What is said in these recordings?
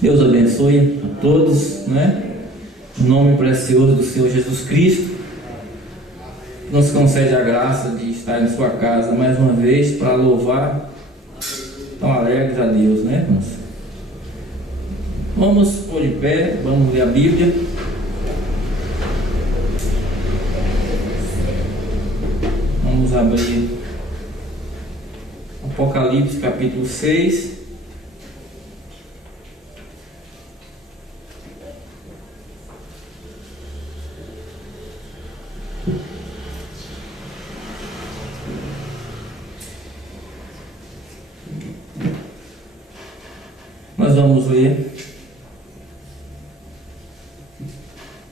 Deus abençoe a todos, né? Em nome precioso do Senhor Jesus Cristo, nos concede a graça de estar em sua casa mais uma vez para louvar, tão alegres a Deus, né, irmãos? Vamos pôr de pé, vamos ler a Bíblia. Vamos abrir Apocalipse capítulo 6. Nós vamos ler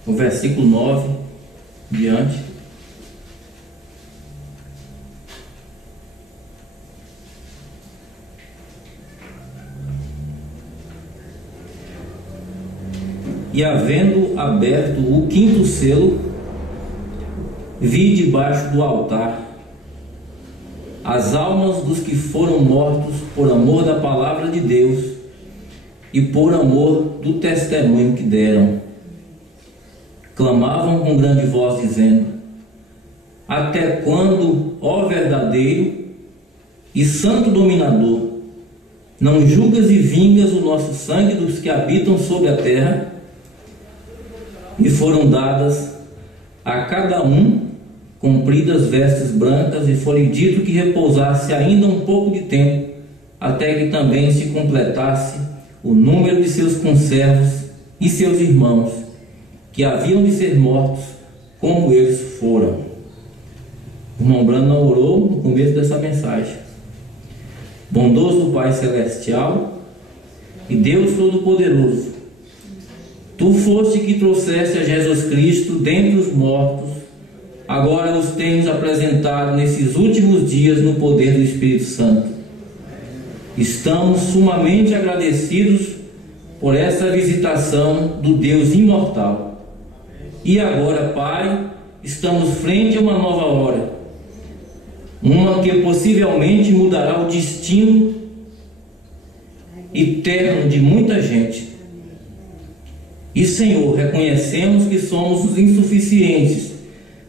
o versículo 9 diante. E havendo aberto o quinto selo, vi debaixo do altar as almas dos que foram mortos por amor da palavra de Deus e por amor do testemunho que deram. Clamavam com grande voz, dizendo: até quando, ó verdadeiro e santo dominador, não julgas e vingas o nosso sangue dos que habitam sobre a terra? E foram dadas a cada um compridas vestes brancas, e foi dito que repousasse ainda um pouco de tempo, até que também se completasse o número de seus conservos e seus irmãos, que haviam de ser mortos como eles foram. O irmão Brandon orou no começo dessa mensagem. Bondoso Pai Celestial e Deus Todo-Poderoso, Tu foste que trouxeste a Jesus Cristo dentre os mortos, agora os tens apresentado nesses últimos dias no poder do Espírito Santo. Estamos sumamente agradecidos por essa visitação do Deus imortal. E agora, Pai, estamos frente a uma nova hora, uma que possivelmente mudará o destino eterno de muita gente. E, Senhor, reconhecemos que somos os insuficientes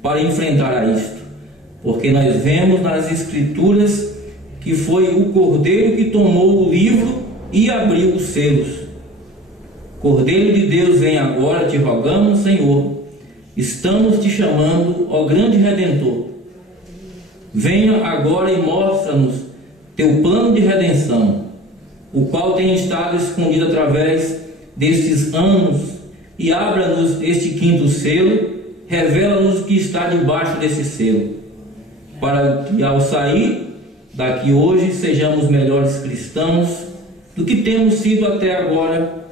para enfrentar a isto, porque nós vemos nas Escrituras que foi o Cordeiro que tomou o livro e abriu os selos. Cordeiro de Deus, vem agora, te rogamos, Senhor, estamos te chamando, ó grande Redentor. Venha agora e mostra-nos teu plano de redenção, o qual tem estado escondido através destes anos, e abra-nos este quinto selo, revela-nos o que está debaixo desse selo, para que ao sair daqui hoje sejamos melhores cristãos do que temos sido até agora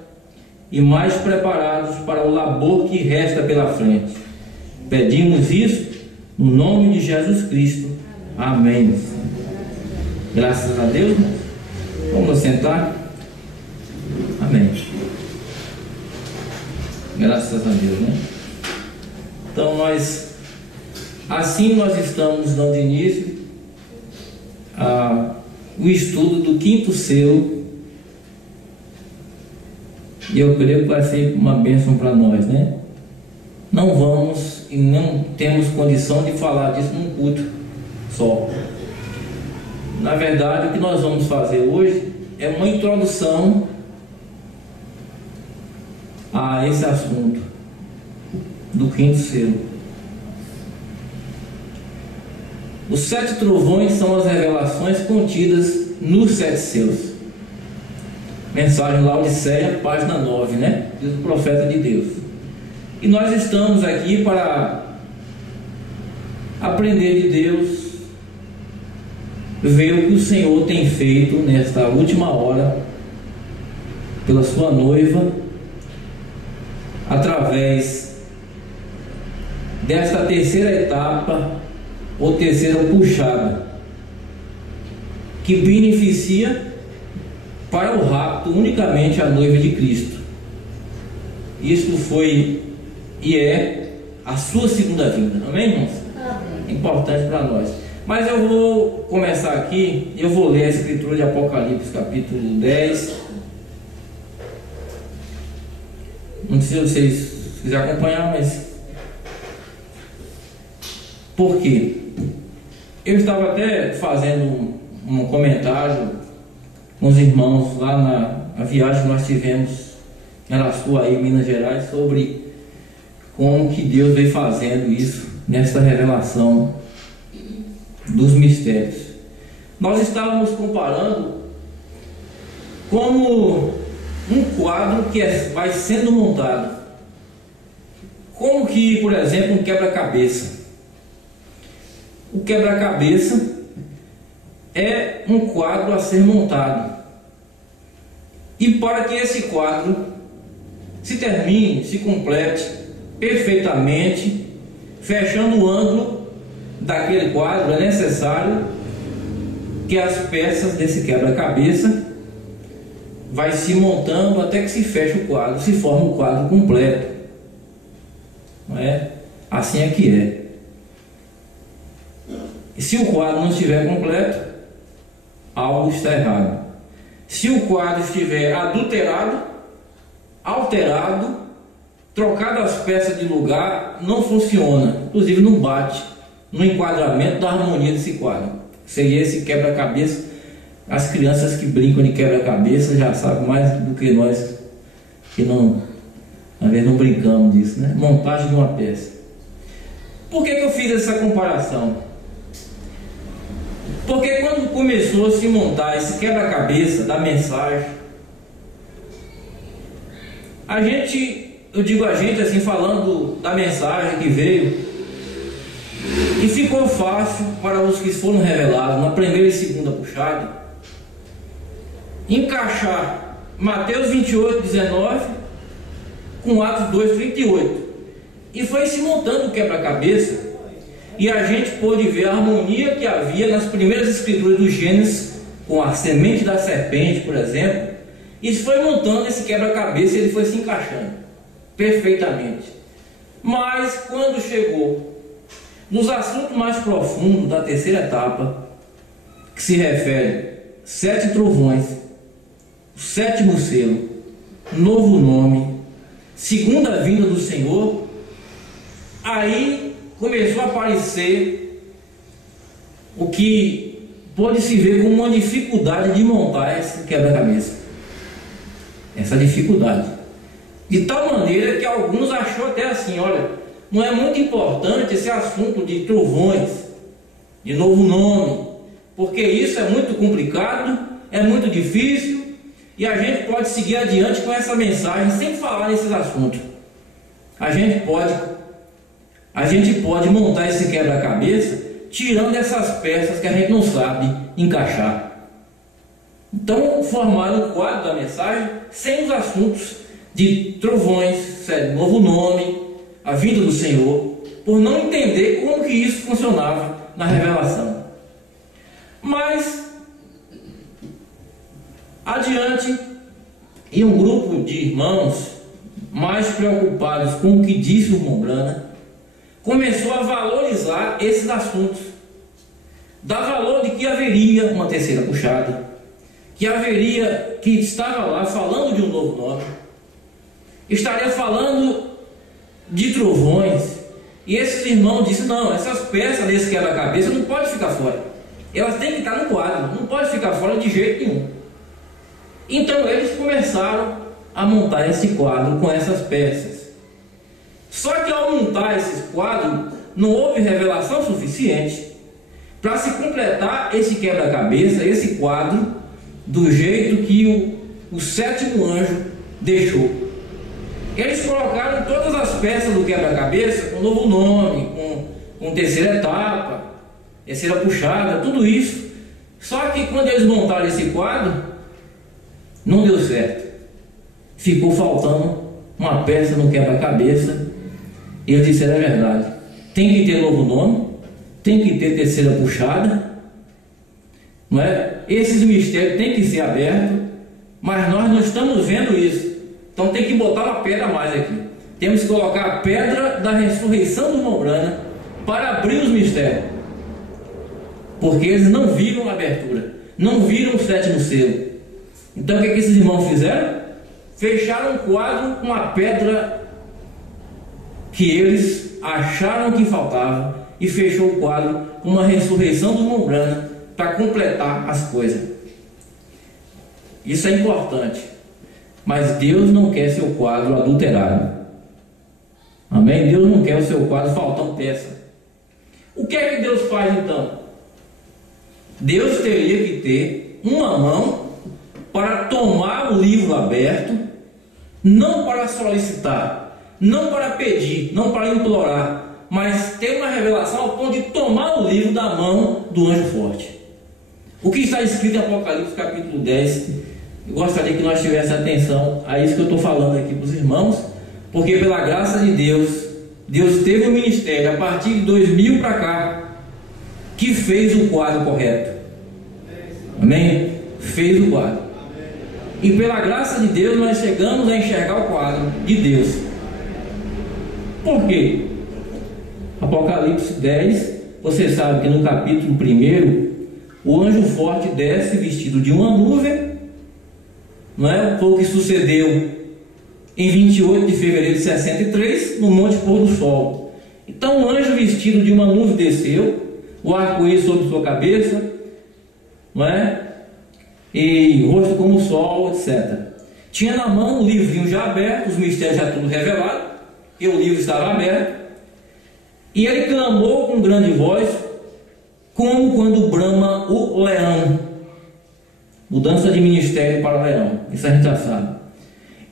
e mais preparados para o labor que resta pela frente. Pedimos isso no nome de Jesus Cristo. Amém. Graças a Deus. Vamos sentar. Amém. Graças a Deus, né? Então nós estamos dando início o estudo do quinto selo, e eu creio que vai ser uma bênção para nós, né? Não vamos e não temos condição de falar disso num culto só. Na verdade, o que nós vamos fazer hoje é uma introdução a esse assunto do quinto selo. Os 7 trovões são as revelações contidas nos 7 selos. Mensagem Laodiceia, página 9, né? Diz o profeta de Deus. E nós estamos aqui para aprender de Deus, ver o que o Senhor tem feito nesta última hora pela sua noiva, através desta terceira etapa ou terceira puxada, que beneficia para o rapto unicamente a noiva de Cristo. Isso foi e é a sua segunda vinda, amém, irmãos? Amém. Importante para nós. Mas eu vou começar aqui, eu vou ler a escritura de Apocalipse capítulo 10, Não sei se vocês quiserem acompanhar, mas por quê? Eu estava até fazendo um comentário com os irmãos lá na viagem que nós tivemos em Araçuaí, Minas Gerais, sobre como que Deus veio fazendo isso nessa revelação dos mistérios. Nós estávamos comparando como um quadro que vai sendo montado, como que, por exemplo, um quebra-cabeça. O quebra-cabeça é um quadro a ser montado, e para que esse quadro se termine, se complete perfeitamente, fechando o ângulo daquele quadro, é necessário que as peças desse quebra-cabeça vai se montando até que se feche o quadro, se forma o quadro completo. Não é? Assim é que é. E se o quadro não estiver completo, algo está errado. Se o quadro estiver adulterado, alterado, trocado as peças de lugar, não funciona, inclusive não bate no enquadramento da harmonia desse quadro. Seria esse quebra-cabeça. As crianças que brincam de quebra-cabeça já sabem mais do que nós que não, às vezes não brincamos disso, né? Montagem de uma peça. Por que eu fiz essa comparação? Porque quando começou a se montar esse quebra-cabeça da mensagem, a gente, eu digo a gente assim, falando da mensagem que veio, e ficou fácil para os que foram revelados na primeira e segunda puxada encaixar Mateus 28, 19 com Atos 2, 38, e foi se montando o quebra-cabeça, e a gente pôde ver a harmonia que havia nas primeiras escrituras do Gênesis, com a semente da serpente, por exemplo, e foi montando esse quebra-cabeça e ele foi se encaixando perfeitamente. Mas quando chegou nos assuntos mais profundos da terceira etapa, que se refere 7 trovões, o 7º selo, novo nome, segunda vinda do Senhor, aí começou a aparecer o que pode se ver como uma dificuldade de montar esse quebra-cabeça. Essa dificuldade, de tal maneira que alguns achou até assim: olha, não é muito importante esse assunto de trovões, de novo nome, porque isso é muito complicado, é muito difícil, e a gente pode seguir adiante com essa mensagem sem falar nesses assuntos. A gente pode montar esse quebra-cabeça tirando essas peças que a gente não sabe encaixar. Então formaram o quadro da mensagem sem os assuntos de trovões, novo nome, a vinda do Senhor, por não entender como que isso funcionava na revelação. Mas adiante, e um grupo de irmãos mais preocupados com o que disse o irmão Brana começou a valorizar esses assuntos, dar valor de que haveria uma terceira puxada, que estava lá falando de um novo nome, estaria falando de trovões, e esses irmãos disseram: não, essas peças desse quebra-cabeça não pode ficar fora, elas têm que estar no quadro, não pode ficar fora de jeito nenhum. Então eles começaram a montar esse quadro com essas peças. Só que ao montar esses quadros, não houve revelação suficiente para se completar esse quebra-cabeça, esse quadro, do jeito que o 7º anjo deixou. Eles colocaram todas as peças do quebra-cabeça com novo nome, com terceira etapa, terceira puxada, tudo isso. Só que quando eles montaram esse quadro, não deu certo. Ficou faltando uma peça no quebra-cabeça. E eles disseram a verdade: tem que ter novo nome, tem que ter terceira puxada, não é? Esses mistérios têm que ser abertos, mas nós não estamos vendo isso. Então tem que botar uma pedra a mais aqui. Temos que colocar a pedra da ressurreição do irmão Brana para abrir os mistérios, porque eles não viram a abertura, não viram o 7º selo. Então o que esses irmãos fizeram? fecharam o quadro com a pedra que eles acharam que faltava e fechou o quadro com uma ressurreição do Mombrana para completar as coisas. Isso é importante, mas Deus não quer seu quadro adulterado. Amém? Deus não quer o seu quadro faltando peça. O que é que Deus faz então? Deus teria que ter uma mão para tomar o livro aberto, não para solicitar, não para pedir, não para implorar, mas ter uma revelação ao ponto de tomar o livro da mão do anjo forte. O que está escrito em Apocalipse capítulo 10, eu gostaria que nós tivéssemos atenção a isso que eu estou falando aqui para os irmãos, porque pela graça de Deus, Deus teve um ministério a partir de 2000 para cá, que fez o quadro correto. Amém? Fez o quadro. E pela graça de Deus nós chegamos a enxergar o quadro de Deus. Por quê? Apocalipse 10, você sabe que no capítulo 1, o anjo forte desce vestido de uma nuvem, não é? Foi o que sucedeu em 28 de fevereiro de 63, no Monte Pôr do Sol. Então o anjo vestido de uma nuvem desceu, o arco-íris sobre sua cabeça, não é? E rosto como o sol, etc. Tinha na mão o livrinho já aberto, os mistérios já tudo revelado, e o livro estava aberto, e ele clamou com grande voz, como quando brama o leão. Mudança de ministério para o leão, isso a gente já sabe.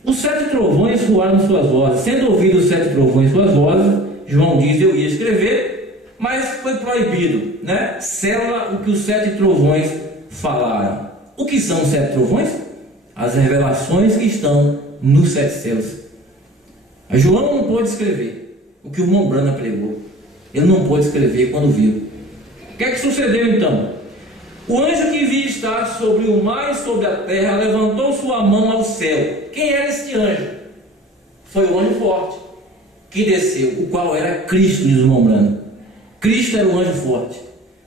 Os 7 trovões soaram suas vozes. Sendo ouvidos os 7 trovões suas vozes, João diz: eu ia escrever, mas foi proibido, né? Sela o que os 7 trovões falaram. O que são os 7 trovões? As revelações que estão nos 7 céus. João não pôde escrever o que o Mombrana pregou. Ele não pôde escrever quando viu. O que é que sucedeu então? O anjo que vi estar sobre o mar e sobre a terra levantou sua mão ao céu. Quem era este anjo? Foi o anjo forte que desceu, o qual era Cristo, diz o Mombrana. Cristo era o anjo forte,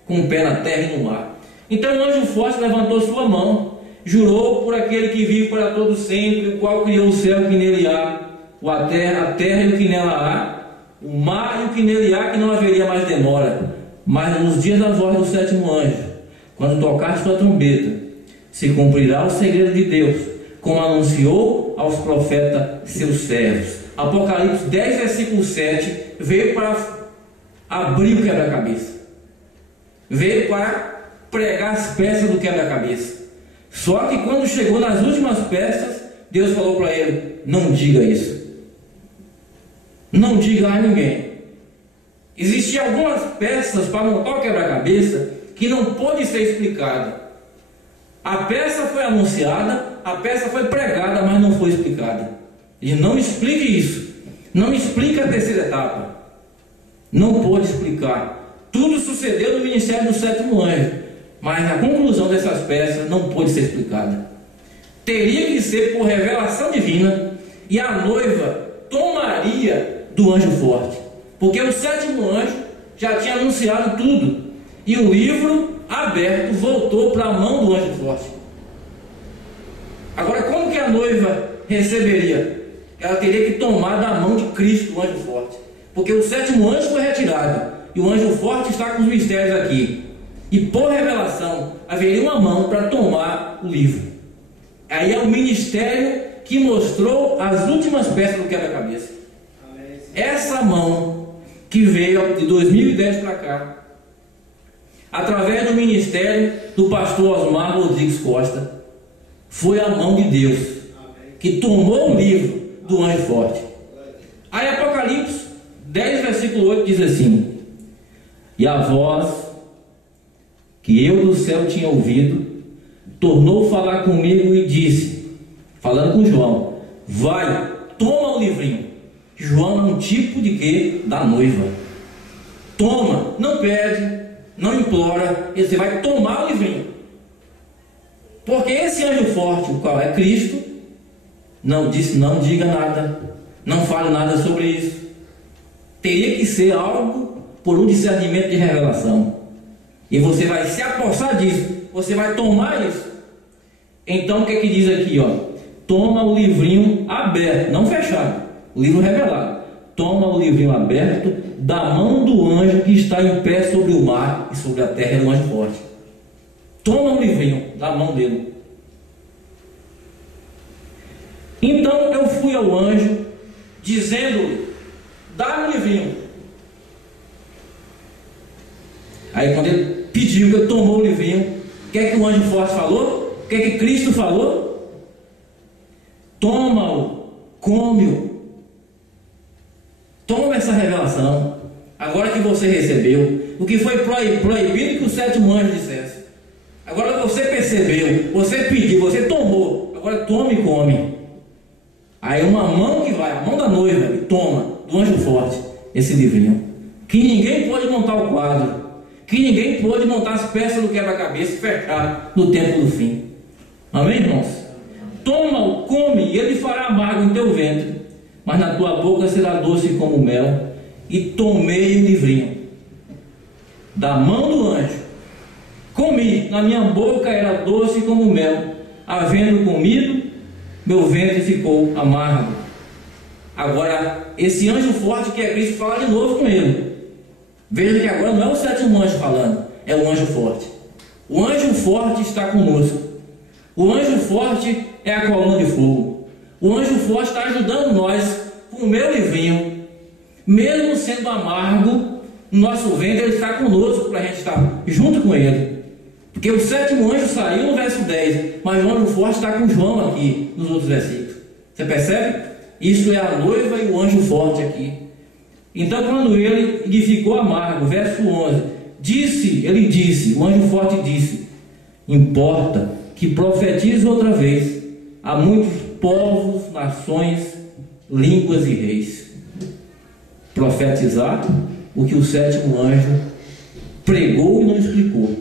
com o pé na terra e no mar. Então o anjo forte levantou sua mão, jurou por aquele que vive para todo sempre, o qual criou o céu que nele há, a terra e o que nela há, o mar e o que nele há, que não haveria mais demora. Mas nos dias da voz do 7º anjo, quando tocar sua trombeta, se cumprirá o segredo de Deus, como anunciou aos profetas seus servos. Apocalipse 10, versículo 7, veio para abrir o quebra-cabeça. Veio para pregar as peças do quebra-cabeça. Só que quando chegou nas últimas peças, Deus falou para ele: não diga isso. Não diga a ninguém. Existiam algumas peças para montar o quebra-cabeça que não pôde ser explicada. A peça foi anunciada, a peça foi pregada, mas não foi explicada. E não explique isso. Não explica a terceira etapa. Não pôde explicar. Tudo sucedeu no ministério do 7º anjo, mas a conclusão dessas peças não pôde ser explicada. Teria que ser por revelação divina, e a noiva tomaria do anjo forte, porque o 7º anjo já tinha anunciado tudo. E o livro aberto voltou para a mão do anjo forte. Agora, como que a noiva receberia? Ela teria que tomar da mão de Cristo, o anjo forte. Porque o 7º anjo foi retirado, e o anjo forte está com os mistérios aqui. E por revelação, haveria uma mão para tomar o livro. Aí é o ministério que mostrou as últimas peças do quebra-cabeça. Essa mão que veio de 2010 para cá, através do ministério do pastor Osmar Rodrigues Costa, foi a mão de Deus que tomou o livro do anjo forte. Aí Apocalipse 10, versículo 8 diz assim: e a voz que eu do céu tinha ouvido tornou falar comigo e disse, falando com João: vai, toma o livrinho. João é um tipo de quê? Da noiva. Toma, não pede, não implora, você vai tomar o livrinho. Porque esse anjo forte, o qual é Cristo, não disse: não diga nada, não fale nada sobre isso. Teria que ser algo por um discernimento de revelação. E você vai se apossar disso, você vai tomar isso. Então o que é que diz aqui, ó? toma o livrinho aberto, não fechado, o livro revelado. Toma o livrinho aberto da mão do anjo que está em pé sobre o mar e sobre a terra. Era um anjo forte. Toma o livrinho da mão dele. Então eu fui ao anjo, dizendo: dá-me o livrinho. Aí quando ele pediu, que ele tomou o livrinho, o que é que o anjo forte falou? O que é que Cristo falou? Toma-o, come-o. Toma essa revelação, agora que você recebeu, o que foi proibido que o sétimo anjo dissesse. Agora você percebeu, você pediu, você tomou, agora tome e come. Aí uma mão que vai, a mão da noiva, e toma, do anjo forte, esse livrinho. Que ninguém pode montar o quadro, que ninguém pode montar as peças do quebra-cabeça e fechar no tempo do fim. Amém, irmãos? Toma-o, come, e ele fará amargo em teu ventre, mas na tua boca será doce como mel. E tomei o livrinho da mão do anjo, comi, na minha boca era doce como mel. Havendo comido, meu ventre ficou amargo. Agora, esse anjo forte que é Cristo fala de novo com ele. Veja que agora não é o sétimo anjo falando, é o anjo forte. O anjo forte está conosco. O anjo forte é a coluna de fogo. O anjo forte está ajudando nós com o meu livrinho. Mesmo sendo amargo, no nosso ventre ele está conosco para a gente estar junto com ele. Porque o sétimo anjo saiu no verso 10, mas o anjo forte está com João aqui nos outros versículos. Você percebe? Isso é a noiva e o anjo forte aqui. Então quando ele ficou amargo, verso 11, ele disse, o anjo forte disse: importa que profetize outra vez a muitos povos, nações, línguas e reis. Profetizar o que o sétimo anjo pregou e não explicou,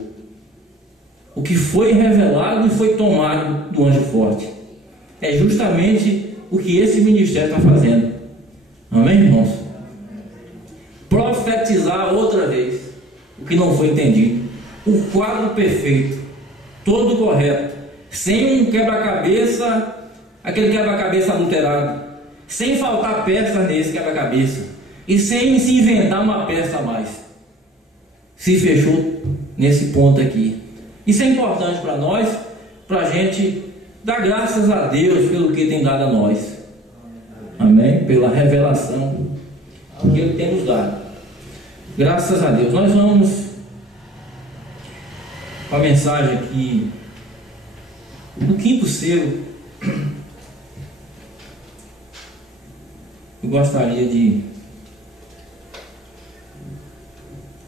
o que foi revelado e foi tomado do anjo forte. É justamente o que esse ministério está fazendo. Amém, irmãos? Profetizar outra vez o que não foi entendido, o quadro perfeito, todo correto, sem um quebra-cabeça, aquele quebra-cabeça adulterado, sem faltar peças nesse quebra-cabeça e sem se inventar uma peça a mais. Se fechou nesse ponto aqui. Isso é importante para nós, para a gente dar graças a Deus pelo que tem dado a nós. Amém? Pela revelação que Ele tem nos dado. Graças a Deus. Nós vamos com a mensagem aqui do quinto selo. Eu gostaria de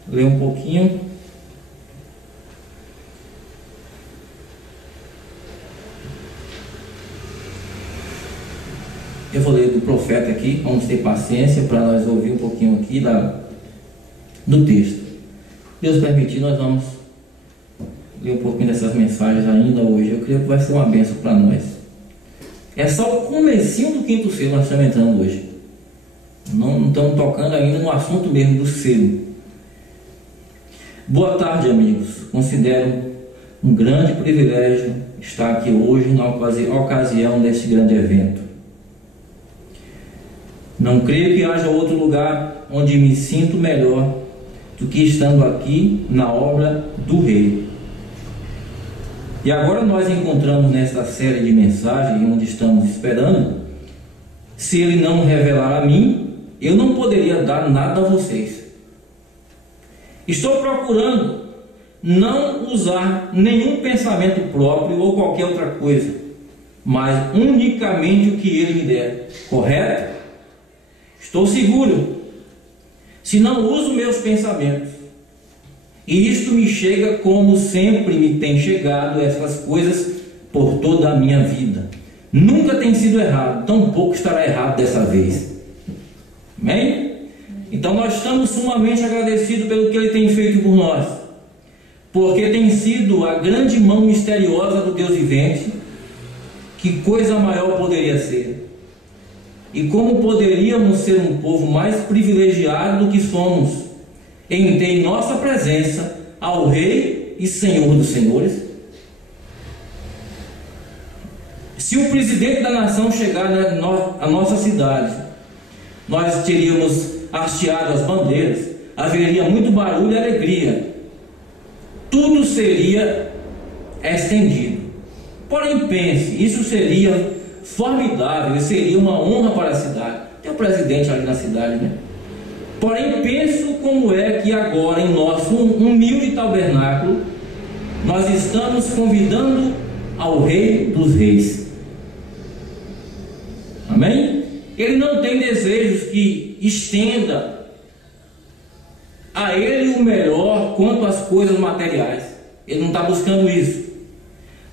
ler um pouquinho. Eu vou ler do profeta aqui, vamos ter paciência para nós ouvir um pouquinho aqui do texto. Deus permitir, nós vamos ler um pouquinho dessas mensagens ainda hoje. Eu creio que vai ser uma bênção para nós. É só o comecinho do quinto selo nós estamos entrando hoje. Não estamos tocando ainda no assunto mesmo do selo. Boa tarde, amigos. Considero um grande privilégio estar aqui hoje na ocasião deste grande evento. Não creio que haja outro lugar onde me sinto melhor do que estando aqui na obra do Rei. E agora nós encontramos nesta série de mensagens onde estamos esperando. Se Ele não revelar a mim, eu não poderia dar nada a vocês. Estou procurando não usar nenhum pensamento próprio ou qualquer outra coisa, mas unicamente o que Ele me der. Correto? Estou seguro, se não uso meus pensamentos, e isto me chega como sempre me tem chegado essas coisas por toda a minha vida. Nunca tem sido errado, tampouco estará errado dessa vez. Amém? Então nós estamos sumamente agradecidos pelo que Ele tem feito por nós, porque tem sido a grande mão misteriosa do Deus vivente. Que coisa maior poderia ser? E como poderíamos ser um povo mais privilegiado do que somos em ter em nossa presença ao Rei e Senhor dos Senhores? Se o presidente da nação chegar à nossa cidade, nós teríamos hasteado as bandeiras, haveria muito barulho e alegria, tudo seria estendido. Porém, pense, isso seria formidável, seria uma honra para a cidade. Tem um presidente ali na cidade, né? Porém, penso como é que agora, em nosso humilde tabernáculo, nós estamos convidando ao Rei dos Reis. Amém? Ele não tem desejos que estenda a Ele o melhor quanto às coisas materiais. Ele não está buscando isso,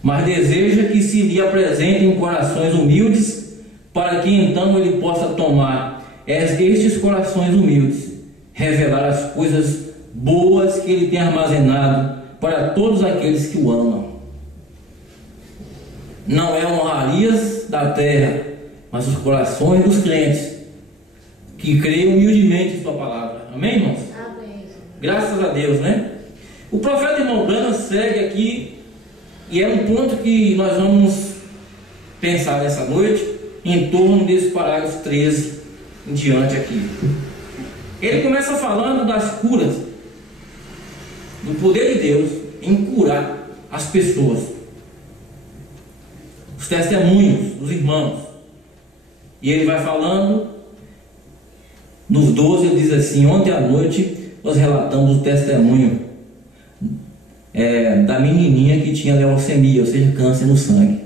mas deseja que se lhe apresentem corações humildes, para que então Ele possa tomar estes corações humildes, revelar as coisas boas que Ele tem armazenado para todos aqueles que o amam. Não é honrarias da terra, mas os corações dos crentes que creem humildemente em sua palavra. Amém, irmãos? Amém. Graças a Deus, né? O profeta irmão Branham segue aqui, e é um ponto que nós vamos pensar nessa noite, em torno desse parágrafo 13 em diante aqui. Ele começa falando das curas, do poder de Deus em curar as pessoas, os testemunhos dos irmãos. E ele vai falando, nos 12 ele diz assim: ontem à noite nós relatamos o testemunho da menininha que tinha leucemia, ou seja, câncer no sangue,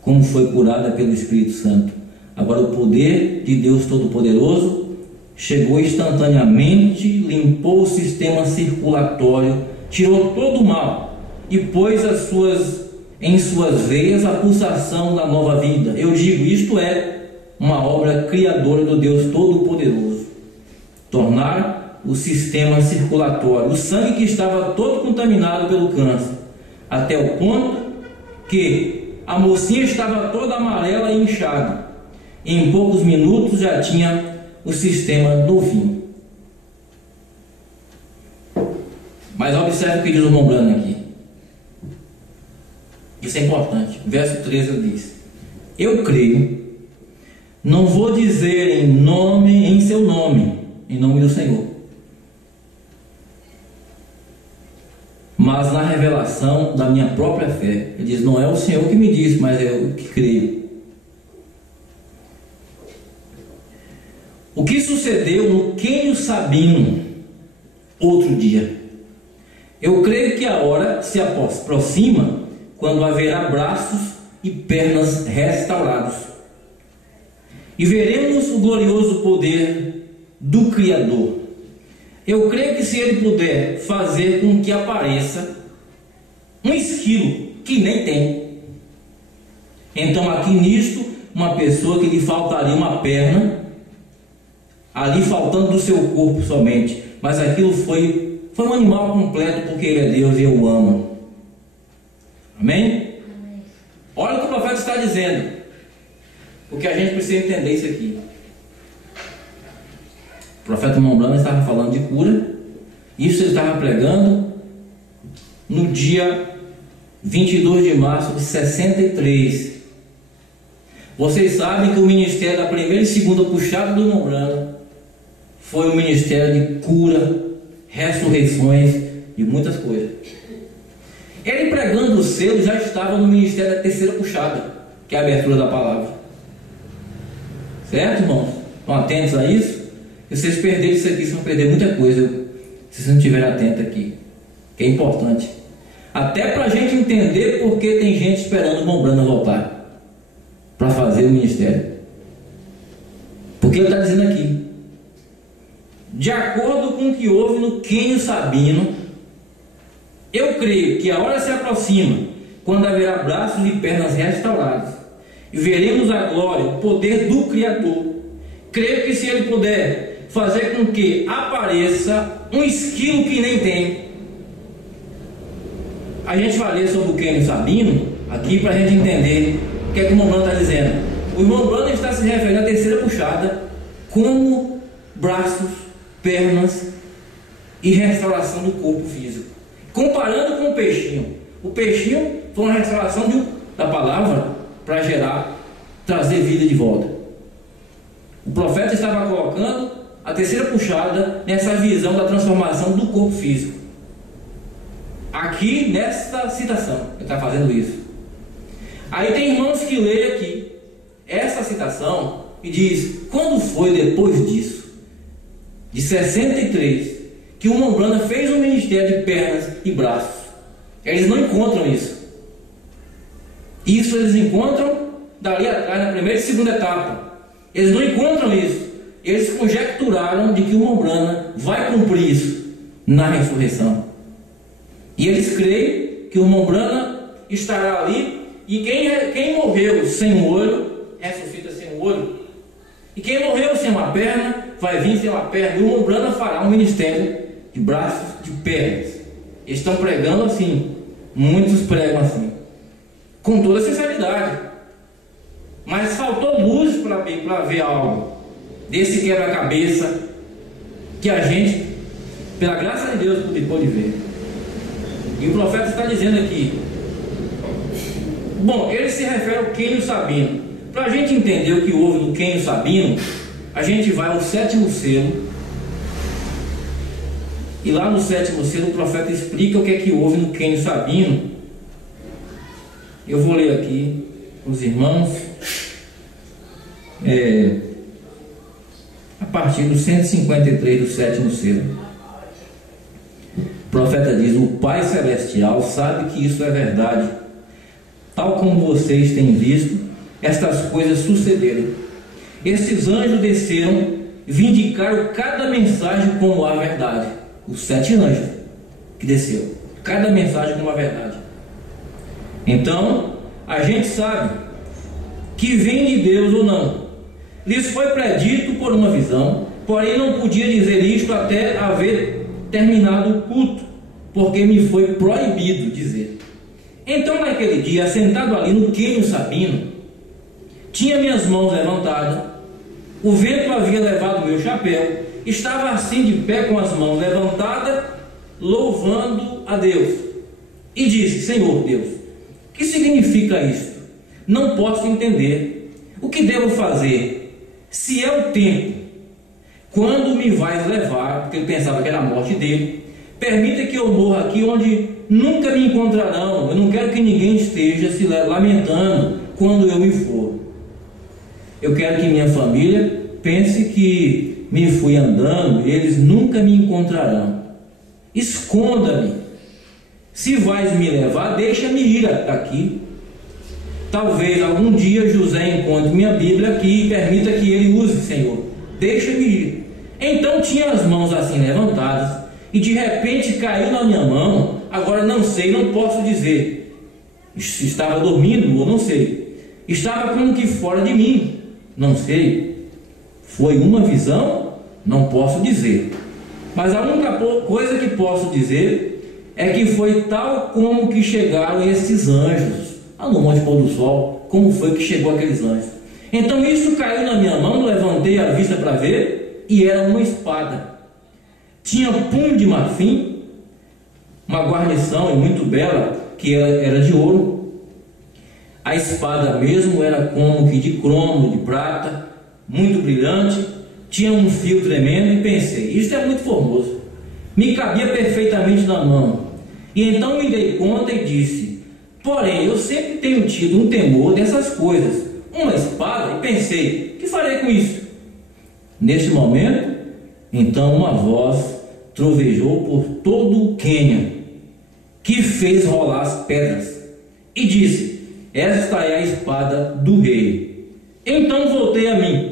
como foi curada pelo Espírito Santo. Agora o poder de Deus Todo-Poderoso chegou instantaneamente, limpou o sistema circulatório, tirou todo o mal e pôs em suas veias a pulsação da nova vida. Eu digo, isto é uma obra criadora do Deus Todo-Poderoso. Tornar o sistema circulatório, o sangue que estava todo contaminado pelo câncer, até o ponto que a mocinha estava toda amarela e inchada. Em poucos minutos já tinha o sistema novinho. Mas observe o que diz o irmão Branham aqui. Isso é importante. Verso 13 diz: eu creio, não vou dizer em seu nome, em nome do Senhor, mas na revelação da minha própria fé. Ele diz: não é o Senhor que me disse, mas é eu que creio. O que sucedeu no Quênio Sabino outro dia? Eu creio que a hora se aproxima quando haverá braços e pernas restaurados, e veremos o glorioso poder do Criador. Eu creio que se Ele puder fazer com que apareça um esquilo que nem tem, então aqui nisto, uma pessoa que lhe faltaria uma perna, ali faltando do seu corpo somente, mas aquilo foi um animal completo, porque Ele é Deus e eu o amo. Amém? Amém. Olha o que o profeta está dizendo, porque a gente precisa entender isso aqui. O profeta irmão Branham estava falando de cura. Isso ele estava pregando no dia 22 de março de 63. Vocês sabem que o ministério da primeira e segunda puxada do irmão Branham foi um ministério de cura, ressurreições e muitas coisas. Ele pregando o selo já estava no ministério da terceira puxada, que é a abertura da palavra. Certo, irmãos? Estão atentos a isso? Se vocês perderem isso aqui, vocês vão perder muita coisa, se vocês não estiverem atentos aqui, que é importante, até para a gente entender porque tem gente esperando o irmão Branham voltar para fazer o ministério. Porque ele está dizendo aqui: de acordo com o que houve no Quênio Sabino, eu creio que a hora se aproxima quando haverá braços e pernas restaurados, e veremos a glória, o poder do Criador. Creio que se Ele puder fazer com que apareça um esquilo que nem tem. A gente vai ler sobre o Quênio Sabino aqui para a gente entender o que é que o irmão Branham está dizendo. O irmão Branham está se referindo à terceira puxada como braços, pernas e restauração do corpo físico, comparando com o peixinho. O peixinho foi uma restauração da palavra, para trazer vida de volta. O profeta estava colocando a terceira puxada nessa visão da transformação do corpo físico. Aqui nesta citação, ele está fazendo isso. Aí tem irmãos que leem aqui essa citação e diz: quando foi depois disso, de 63, que o Mombrana fez um ministério de pernas e braços? Eles não encontram isso. Isso eles encontram dali atrás, na primeira e segunda etapa. Eles não encontram isso. Eles conjecturaram de que o Mombrana vai cumprir isso na ressurreição. E eles creem que o Mombrana estará ali, e quem morreu sem um olho, ressuscita sem um olho. E quem morreu sem uma perna, vai vir sem uma perna. E o Mombrana fará um ministério de braços, de pernas. Eles estão pregando assim. Muitos pregam assim, com toda sinceridade. Mas faltou luz para ver algo desse quebra-cabeça que a gente, pela graça de Deus, pôde ver. E o profeta está dizendo aqui. Bom, ele se refere ao Quênio Sabino. Para a gente entender o que houve no Quênio Sabino, a gente vai ao 7º selo. E lá no 7º selo o profeta explica o que é que houve no Quênio Sabino. Eu vou ler aqui para os irmãos, a partir do 153 do 7º selo. O profeta diz: o Pai Celestial sabe que isso é verdade, tal como vocês têm visto estas coisas sucederem. Esses anjos desceram, vindicaram cada mensagem como a verdade. Os 7 anjos que desceu, cada mensagem como a verdade. Então a gente sabe que vem de Deus ou não. Lhes foi predito por uma visão, porém não podia dizer isto até haver terminado o culto, porque me foi proibido dizer. Então naquele dia, sentado ali no Quênio Sabino, tinha minhas mãos levantadas, o vento havia levado meu chapéu, estava assim de pé com as mãos levantadas, louvando a Deus, e disse: Senhor Deus, que significa isto? Não posso entender. O que devo fazer? Se é o tempo, quando me vais levar, porque ele pensava que era a morte dele, permita que eu morra aqui onde nunca me encontrarão. Eu não quero que ninguém esteja se lamentando quando eu me for. Eu quero que minha família pense que me fui andando, eles nunca me encontrarão. Esconda-me. Se vais me levar, deixa-me ir daqui. Talvez algum dia José encontre minha Bíblia aqui e permita que ele use, Senhor. Deixa-me ir. Então tinha as mãos assim levantadas, e de repente caiu na minha mão. Agora não sei, não posso dizer. Estava dormindo ou não sei. Estava como que fora de mim. Não sei. Foi uma visão? Não posso dizer. Mas a única coisa que posso dizer é que foi tal como que chegaram esses anjos no Monte Pôr do Sol. Como foi que chegou aqueles anjos? Então isso caiu na minha mão, levantei a vista para ver, e era uma espada. Tinha punho de marfim, uma guarnição muito bela, que era de ouro. A espada mesmo era como que de cromo, de prata, muito brilhante, tinha um fio tremendo, e pensei: isso é muito formoso, me cabia perfeitamente na mão. E então me dei conta e disse: porém eu sempre tenho tido um temor dessas coisas, uma espada, e pensei: que farei com isso? Neste momento, então uma voz trovejou por todo o Quênia, que fez rolar as pedras, e disse: esta é a espada do rei. Então voltei a mim.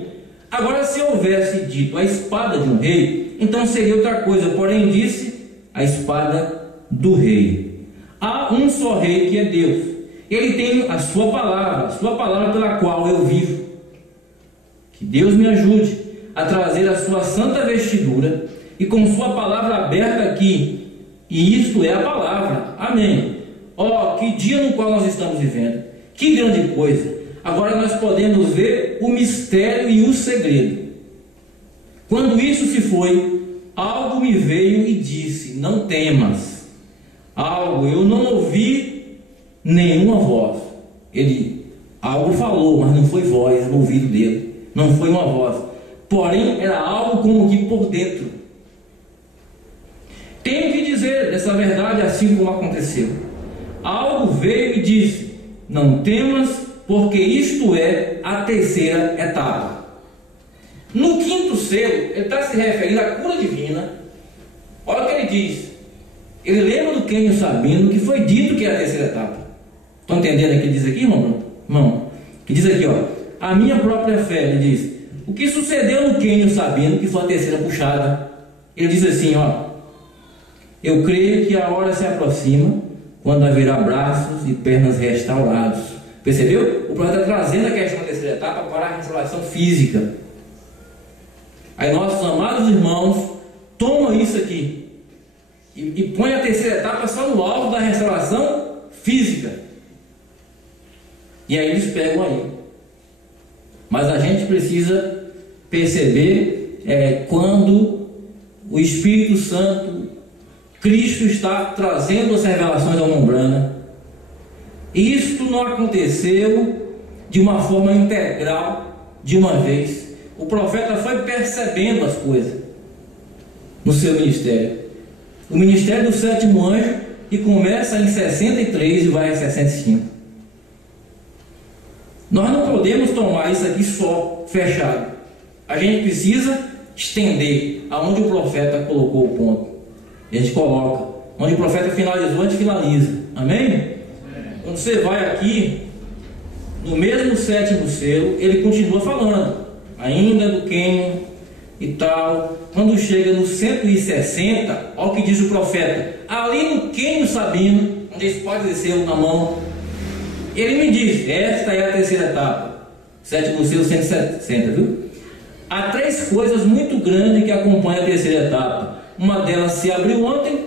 Agora, se houvesse dito a espada de um rei, então seria outra coisa, porém disse: a espada do rei. Há um só rei, que é Deus. Ele tem a sua palavra pela qual eu vivo. Que Deus me ajude a trazer a sua santa vestidura, e com sua palavra aberta aqui, e isto é a palavra. Amém. Ó, que dia no qual nós estamos vivendo, que grande coisa. Agora nós podemos ver o mistério e o segredo. Quando isso se foi, algo me veio e disse: não temas. Algo, eu não ouvi nenhuma voz. Ele Algo falou, mas não foi voz no ouvido dele, não foi uma voz, porém era algo como que por dentro. Tenho que dizer essa verdade assim como aconteceu. Algo veio e disse: não temas, porque isto é a terceira etapa. No quinto selo, ele está se referindo à cura divina. Olha o que ele diz. Ele lembra do Quênio Sabino, que foi dito que é a terceira etapa. Estão entendendo o que ele diz aqui, irmão? Irmão, que diz aqui, ó, a minha própria fé, ele diz, o que sucedeu no Quênio Sabino, que foi a terceira puxada. Ele diz assim, ó, eu creio que a hora se aproxima, quando haverá braços e pernas restaurados. Percebeu? O profeta está trazendo a questão da terceira etapa para a restauração física. Aí nossos amados irmãos tomam isso aqui e põem a terceira etapa só no alvo da restauração física. E aí eles pegam aí. Mas a gente precisa perceber quando o Espírito Santo, Cristo, está trazendo as revelações ao Mombrana. Isto não aconteceu de uma forma integral de uma vez. O profeta foi percebendo as coisas no seu ministério. O ministério do sétimo anjo, que começa em 63 e vai a 65. Nós não podemos tomar isso aqui só, fechado. A gente precisa estender aonde o profeta colocou o ponto. A gente coloca. Onde o profeta finalizou, a gente finaliza. Amém? Quando você vai aqui, no mesmo sétimo selo, ele continua falando, ainda do Quênio e tal. Quando chega no 160, olha o que diz o profeta, ali no Quênio Sabino, onde esse pode descer na mão, ele me diz, esta é a terceira etapa, sétimo selo 160, viu? Há três coisas muito grandes que acompanham a terceira etapa. Uma delas se abriu ontem,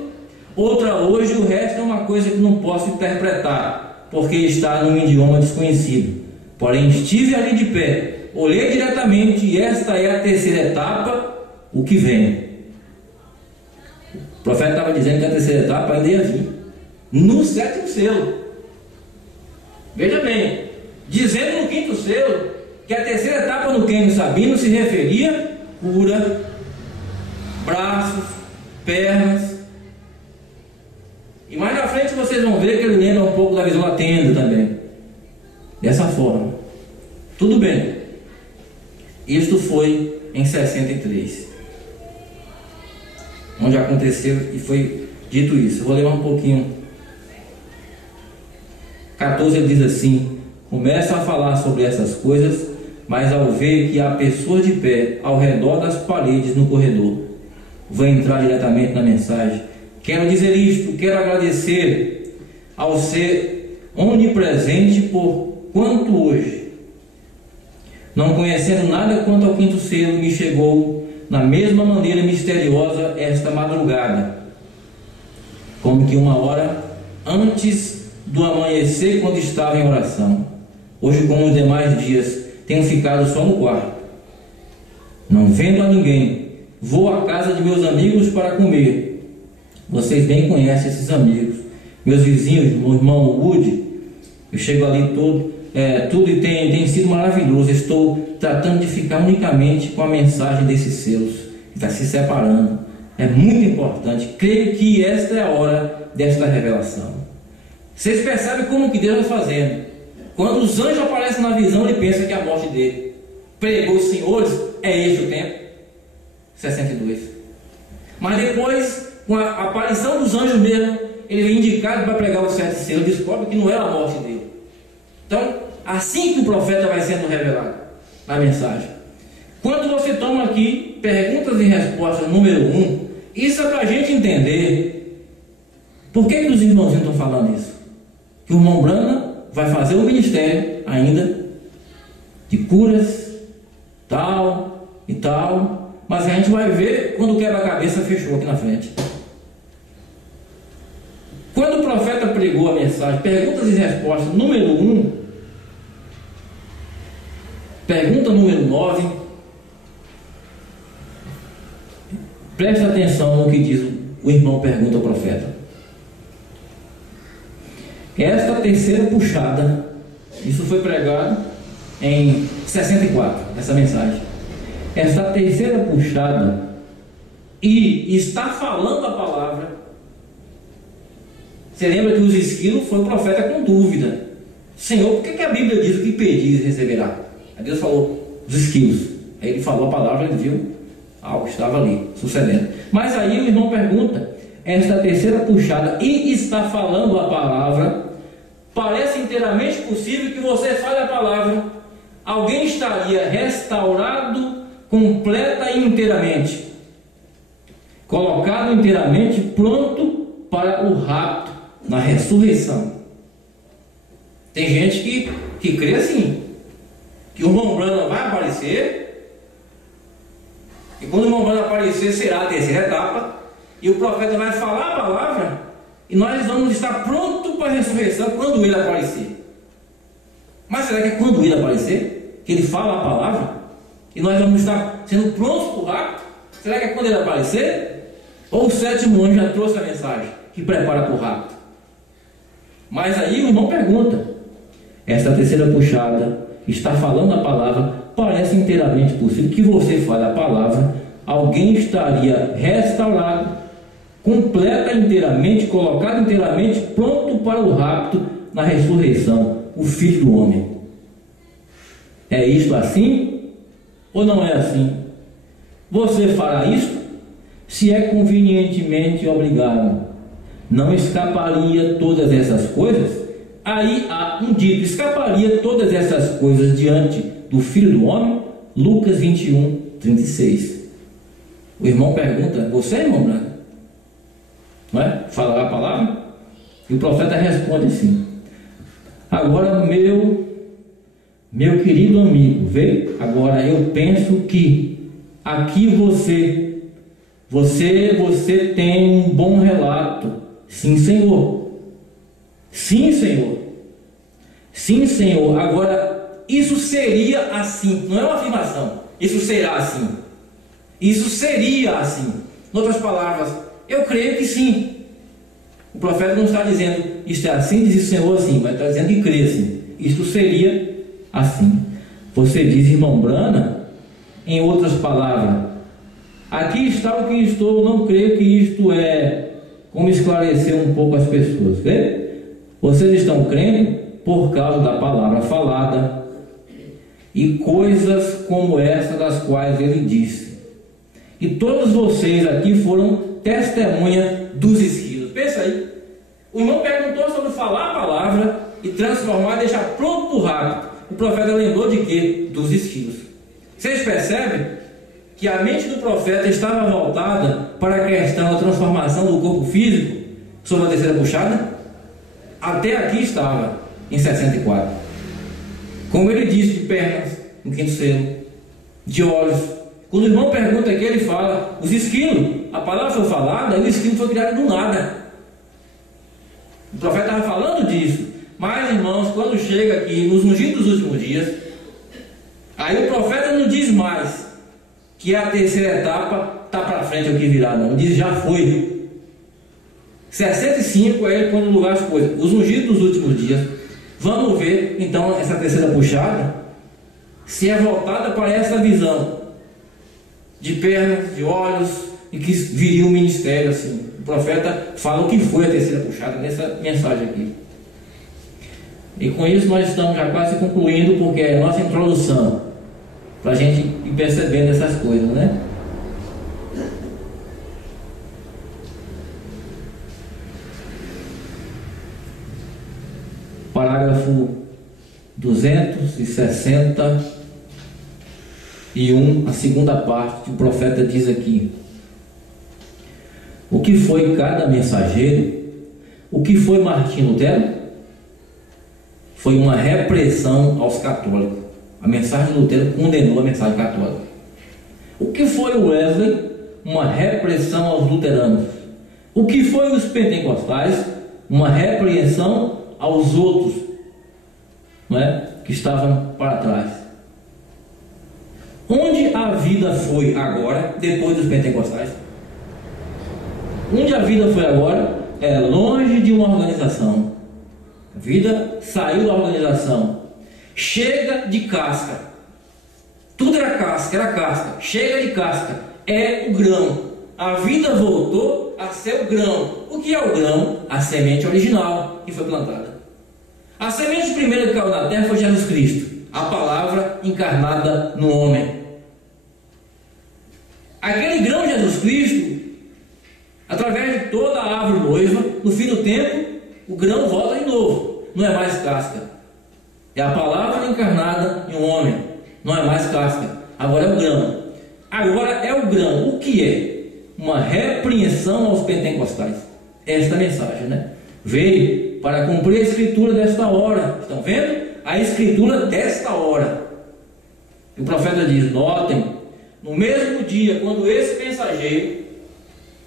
outra hoje, o resto é uma coisa que não posso interpretar, porque está num idioma desconhecido. Porém, estive ali de pé, olhei diretamente, e esta é a terceira etapa, o que vem. O profeta estava dizendo que a terceira etapa ainda ia vir, no sétimo selo. Veja bem, dizendo no quinto selo, que a terceira etapa no Quênio Sabino se referia cura, braços, pernas. E mais na frente vocês vão ver que ele lembra um pouco da visão da tenda também. Dessa forma. Tudo bem. Isto foi em 63. Onde aconteceu e foi dito isso. Eu vou ler um pouquinho. 14 ele diz assim: começa a falar sobre essas coisas, mas ao ver que há pessoas de pé ao redor das paredes no corredor, vou entrar diretamente na mensagem. Quero dizer isto, quero agradecer ao ser onipresente por quanto hoje, não conhecendo nada quanto ao quinto selo, me chegou na mesma maneira misteriosa esta madrugada, como que uma hora antes do amanhecer, quando estava em oração. Hoje, como os demais dias, tenho ficado só no quarto, não vendo a ninguém. Vou à casa de meus amigos para comer. Vocês bem conhecem esses amigos, meus vizinhos, meu irmão Woody. Eu chego ali tudo e tem sido maravilhoso. Estou tratando de ficar unicamente com a mensagem desses selos, está se separando. É muito importante. Creio que esta é a hora desta revelação. Vocês percebem como que Deus vai fazendo. Quando os anjos aparecem na visão, ele pensa que é a morte dele. Pregou os senhores, é este o tempo. 62. Mas depois, com a aparição dos anjos mesmo, ele é indicado para pregar os 7 selos, descobre que não era a morte dele. Então, assim que o profeta vai sendo revelado na mensagem. Quando você toma aqui perguntas e respostas número 1, isso é para a gente entender por que os irmãozinhos estão falando isso. Que o Mombrana vai fazer o ministério ainda de curas, tal e tal, mas a gente vai ver quando o quebra-cabeça fechou aqui na frente. Quando o profeta pregou a mensagem, perguntas e respostas número 1, pergunta número 9, preste atenção no que diz o irmão pergunta ao profeta. Esta terceira puxada Isso foi pregado em 64, essa mensagem. Essa terceira puxada e está falando a palavra. Você lembra que os esquilos foi o profeta com dúvida. Senhor, por que a Bíblia diz o que pedis receberá? Aí Deus falou, os esquilos. Aí ele falou a palavra, ele viu algo estava ali sucedendo. Mas aí o irmão pergunta, esta terceira puxada e está falando a palavra, parece inteiramente possível que você fale a palavra. Alguém estaria restaurado completa e inteiramente, colocado inteiramente, pronto para o rapto, na ressurreição. Tem gente que crê assim, que o irmão Branham vai aparecer, e quando o irmão Branham aparecer será a terceira etapa, e o profeta vai falar a palavra, e nós vamos estar prontos para a ressurreição quando ele aparecer. Mas será que é quando ele aparecer, que ele fala a palavra, e nós vamos estar sendo prontos para o rapto? Será que é quando ele aparecer? Ou o sétimo anjo já trouxe a mensagem que prepara para o rapto? Mas aí o irmão pergunta, esta terceira puxada está falando a palavra, parece inteiramente possível que você fale a palavra, alguém estaria restaurado, completa inteiramente, colocado inteiramente, pronto para o rapto na ressurreição, o Filho do Homem. É isto assim ou não é assim? Você fará isto? Se é convenientemente obrigado, não escaparia todas essas coisas? Aí há um dito, escaparia todas essas coisas diante do Filho do Homem? Lucas 21, 36. O irmão pergunta, você, irmão Branco, não é? Falará a palavra? E o profeta responde assim, agora meu querido amigo, vê? Agora eu penso que aqui você tem um bom relato. Sim, Senhor. Sim, Senhor. Sim, Senhor. Agora, isso seria assim. Não é uma afirmação. Isso será assim. Isso seria assim. Em outras palavras, eu creio que sim. O profeta não está dizendo isto é assim, diz o Senhor assim, mas está dizendo que crê assim. Isto seria assim. Você diz, irmão Brana, em outras palavras, aqui está o que estou, não creio que isto é como esclarecer um pouco as pessoas. Vê? Vocês estão crendo por causa da palavra falada e coisas como essa das quais ele disse. E todos vocês aqui foram testemunha dos esquilos. Pensa aí. O irmão perguntou sobre falar a palavra e transformar e deixar pronto para o rapto. O profeta lembrou de quê? Dos esquilos. Vocês percebem que a mente do profeta estava voltada para a questão da transformação do corpo físico sobre a terceira puxada? Até aqui estava, em 64. Como ele disse, de pernas, no quinto selo, de olhos. Quando o irmão pergunta aqui, ele fala, os esquilos, a palavra foi falada, e o esquilo foi criado do nada. O profeta estava falando disso. Mas, irmãos, quando chega aqui, nos ungidos dos últimos dias, aí o profeta não diz mais que a terceira etapa está para frente, o que virá, não. Diz, já foi. 65, aí ele põe no lugar as coisas. Os ungidos dos últimos dias. Vamos ver, então, essa terceira puxada, se é voltada para essa visão de pernas, de olhos, e que viria o ministério, assim. O profeta fala o que foi a terceira puxada nessa mensagem aqui. E com isso nós estamos já quase concluindo, porque é a nossa introdução, para a gente ir percebendo essas coisas, né? Parágrafo 261, a segunda parte, que o profeta diz aqui. O que foi cada mensageiro? O que foi Martim Lutero? Foi uma repressão aos católicos. A mensagem de Lutero condenou a mensagem católica. O que foi o Wesley? Uma repressão aos luteranos. O que foi os pentecostais? Uma repreensão aos outros, não é? Que estavam para trás. Onde a vida foi agora, depois dos pentecostais? Onde a vida foi agora é longe de uma organização. A vida saiu da organização Chega de casca. Tudo era casca. Chega de casca. É o grão. A vida voltou a ser o grão. O que é o grão? A semente original que foi plantada. A semente primeira que caiu na terra foi Jesus Cristo, a palavra encarnada no homem. Aquele grão Jesus Cristo, através de toda a árvore noiva, no fim do tempo, o grão volta de novo. Não é mais casca. É a palavra encarnada em um homem. Não é mais casca. Agora é o grão. Agora é o grão. O que é? Uma repreensão aos pentecostais. Esta mensagem, né? Veio para cumprir a escritura desta hora. Estão vendo? A escritura desta hora. O profeta diz: notem, no mesmo dia, quando esse mensageiro,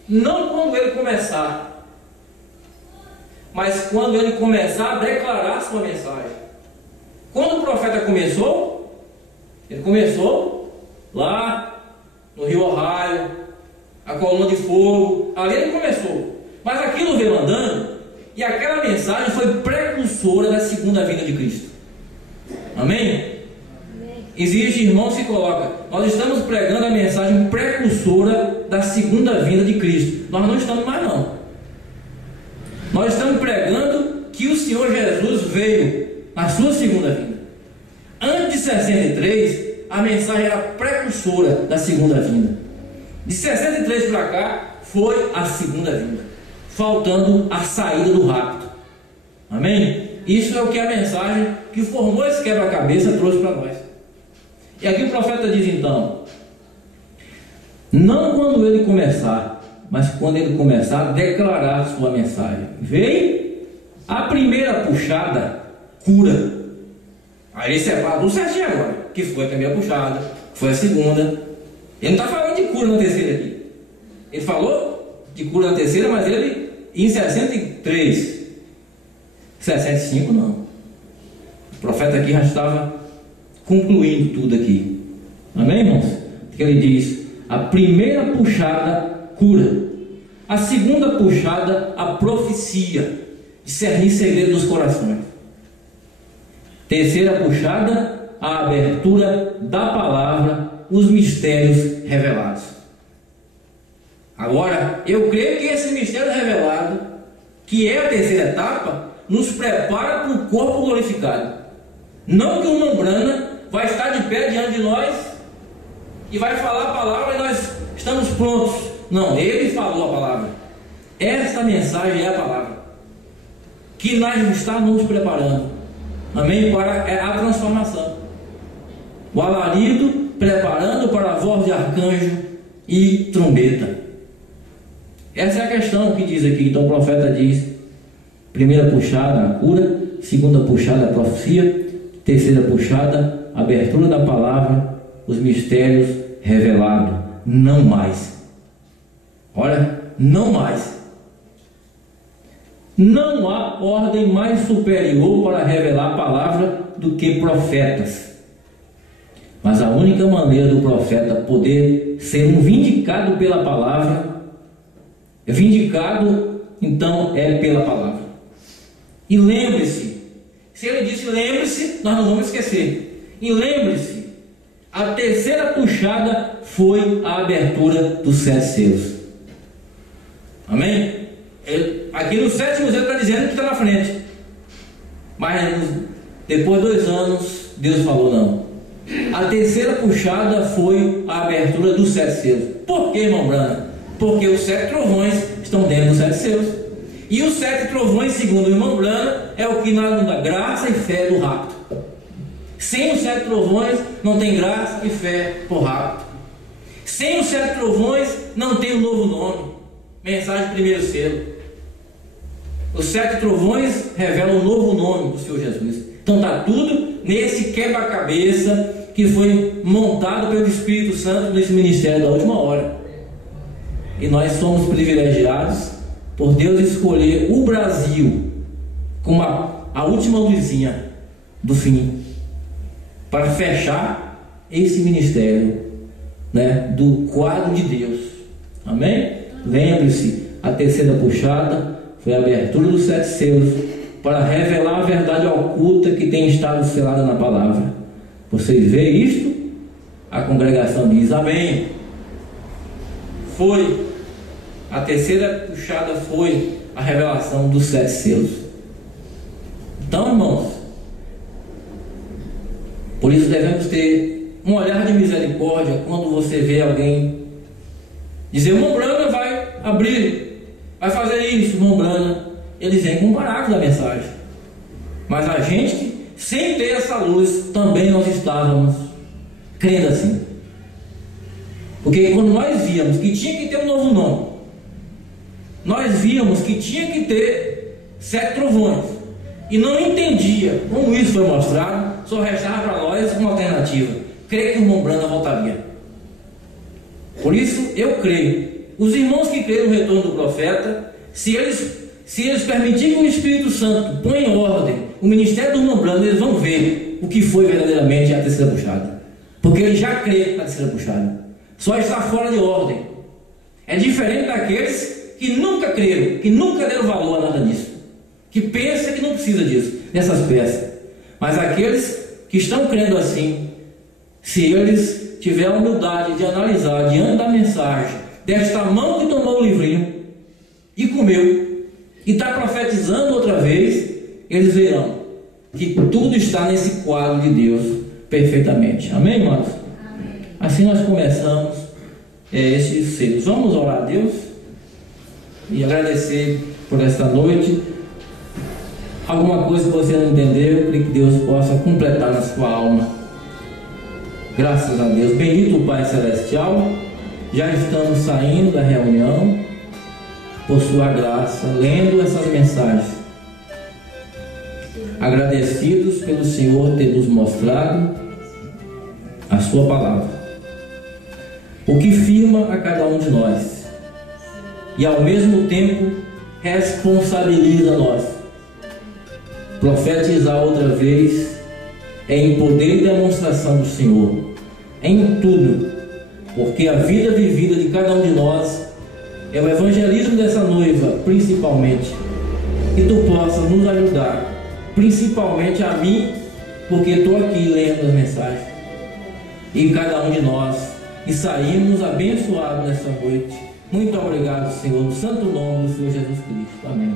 não quando ele começar, mas quando ele começar a declarar sua mensagem. Quando o profeta começou, ele começou lá no rio Ohio, a coluna de fogo, ali ele começou. Mas aquilo veio andando, e aquela mensagem foi precursora da segunda vinda de Cristo. Amém? Existe irmãos que colocam: nós estamos pregando a mensagem precursora da segunda vinda de Cristo. Nós não estamos mais não. Nós estamos pregando que o Senhor Jesus veio na sua segunda vinda. Antes de 63, a mensagem era precursora da segunda vinda. De 63 para cá, foi a segunda vinda, faltando a saída do rapto. Amém? Isso é o que a mensagem que formou esse quebra-cabeça trouxe para nós. E aqui o profeta diz então: não quando ele começar, mas quando ele começar a declarar sua mensagem. Veio a primeira puxada, cura. Aí ele separa tudo certinho agora, que foi a primeira puxada, foi a segunda. Ele não está falando de cura na terceira aqui. Ele falou de cura na terceira, mas ele em 63, 65 não. O profeta aqui já estava concluindo tudo aqui. Amém, irmãos? Que ele diz: a primeira puxada, cura. A segunda puxada, a profecia, discernir segredos dos corações. Terceira puxada, a abertura da palavra, os mistérios revelados. Agora, eu creio que esse mistério revelado, que é a terceira etapa, nos prepara para o corpo glorificado. Não que o irmão Brana vai estar de pé diante de nós e vai falar a palavra e nós estamos prontos. Não, ele falou a palavra. Esta mensagem é a palavra que nós estamos nos preparando. Amém? Para a transformação. O alarido preparando para a voz de arcanjo e trombeta. Essa é a questão que diz aqui. Então o profeta diz: primeira puxada, a cura. Segunda puxada, a profecia. Terceira puxada, a abertura da palavra, os mistérios revelados. Não mais. Olha, não mais. Não há ordem mais superior para revelar a palavra do que profetas. Mas a única maneira do profeta poder ser um vindicado pela palavra, vindicado então é pela palavra. E lembre-se, se ele disse lembre-se, nós não vamos esquecer. E lembre-se, a terceira puxada foi a abertura dos 7 selos. Amém? Aqui no 7º selo está dizendo que está na frente. Mas depois de 2 anos, Deus falou não. A terceira puxada foi a abertura dos 7 selos. Por que, irmão Brana? Porque os 7 trovões estão dentro dos 7 selos. E os 7 trovões, segundo o irmão Brana, é o que nós dá graça e fé do rapto. Sem os 7 trovões não tem graça e fé por rapto. Sem os 7 trovões não tem um novo nome. Mensagem do primeiro selo. Os 7 trovões revelam um novo nome do Senhor Jesus. Então está tudo nesse quebra-cabeça que foi montado pelo Espírito Santo nesse ministério da última hora. E nós somos privilegiados por Deus escolher o Brasil como a última luzinha do fim, para fechar esse ministério, né, do quadro de Deus. Amém? Lembre-se, a terceira puxada foi a abertura dos 7 selos para revelar a verdade oculta que tem estado selada na palavra. Vocês veem isto? A congregação diz amém. Foi a terceira puxada, foi a revelação dos 7 selos. Então, irmãos, por isso devemos ter um olhar de misericórdia quando você vê alguém dizer: irmão Brana vai abrir, vai fazer isso, irmão Brana. Eles vêm com um parágrafo da mensagem, mas a gente, sem ter essa luz, também nós estávamos crendo assim. Porque quando nós víamos que tinha que ter um novo nome, nós víamos que tinha que ter 7 trovões, e não entendia como isso foi mostrado, só restava para nós uma alternativa: crer que o irmão Brana voltaria. Por isso eu creio, os irmãos que creem no retorno do profeta, se eles permitirem que o Espírito Santo ponha em ordem o ministério do irmão Brana, eles vão ver o que foi verdadeiramente a terceira puxada, porque ele já crê na terceira puxada, só está fora de ordem. É diferente daqueles que nunca creram, que nunca deram valor a nada disso, que pensa que não precisa disso, dessas peças. Mas aqueles que estão crendo assim, se eles tiverem a humildade de analisar diante da mensagem desta mão que tomou o livrinho e comeu e está profetizando outra vez, eles verão que tudo está nesse quadro de Deus perfeitamente. Amém, irmãos? Amém. Assim nós começamos estes selos. Vamos orar a Deus e agradecer por esta noite. Alguma coisa que você não entendeu, eu creio que Deus possa completar na sua alma. Graças a Deus. Bendito o Pai Celestial. Já estamos saindo da reunião, por sua graça, lendo essas mensagens, agradecidos pelo Senhor ter nos mostrado a sua palavra, o que firma a cada um de nós e ao mesmo tempo responsabiliza nós. Profetizar outra vez é em poder e demonstração do Senhor, em tudo, porque a vida vivida de cada um de nós é o evangelismo dessa noiva, principalmente. Que tu possas nos ajudar, principalmente a mim, porque estou aqui lendo as mensagens, e cada um de nós, e saímos abençoados nessa noite. Muito obrigado, Senhor, no santo nome do Senhor Jesus Cristo. Amém.